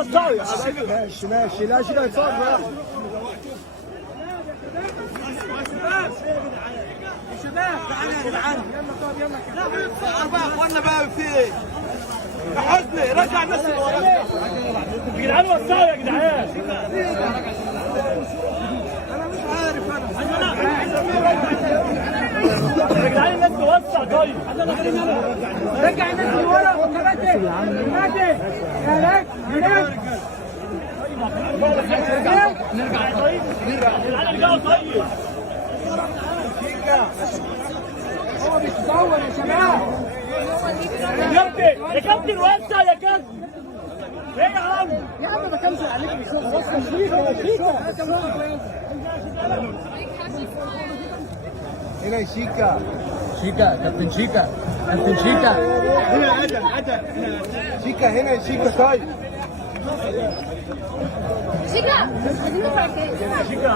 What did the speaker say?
وسعوا يا حبايبي. ماشي ماشي، لا شيل هيتصور. شباب تعالوا يا جدعان. يلا طب يلا بقى اخوانا بقى في ايه؟ يا حسني رجع الناس اللي وراك يا جدعان وسعوا يا جدعان. انا مش عارف انا يا جدعان الناس توسع طيب. رجع الناس اللي ورا وكباتن كباتن يا رجال نرجع طيب. نرجع يا جدعان ارجعوا طيب. هو بيتصور يا شباب. يا كابتن يا كابتن وسع يا كابتن. ايه يا عم؟ يا عم ما كانش عليك بيصور اصلا. شيكا هنا شيكا. شيكا كابتن شيكا كابتن شيكا. هنا ادم شيكا هنا شيكا طيب. شيكا عايزين نفرق كده. شيكا